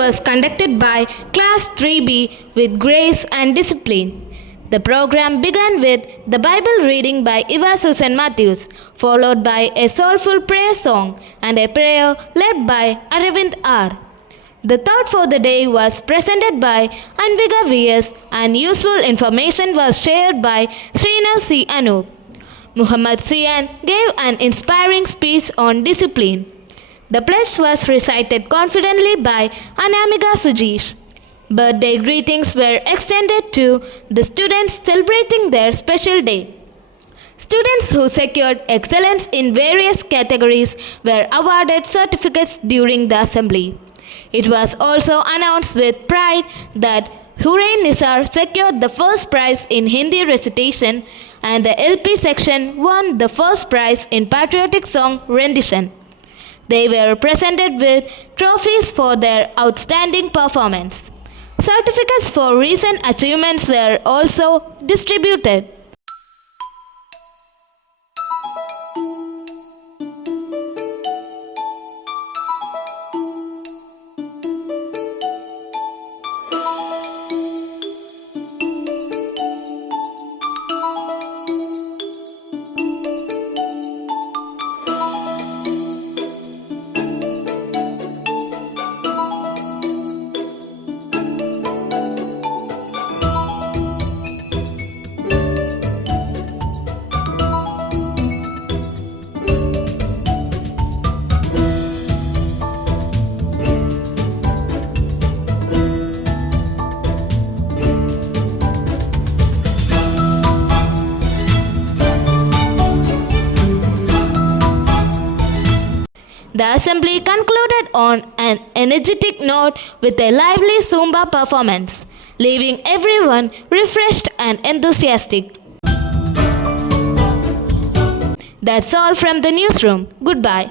was conducted by Class 3B with grace and discipline. The program began with the Bible reading by Eva Susan Matthews, followed by a soulful prayer song and a prayer led by Aravind R. The thought for the day was presented by Anvika V.S. and useful information was shared by Srinav C. Anup. Muhammad Sian gave an inspiring speech on discipline. The pledge was recited confidently by Anamika Sujesh. Birthday greetings were extended to the students celebrating their special day. Students who secured excellence in various categories were awarded certificates during the assembly. It was also announced with pride that Hurain Nisar secured the first prize in Hindi recitation and the LP section won the first prize in patriotic song rendition. They were presented with trophies for their outstanding performance. Certificates for recent achievements were also distributed. The assembly concluded on an energetic note with a lively Zumba performance, leaving everyone refreshed and enthusiastic. That's all from the newsroom. Goodbye.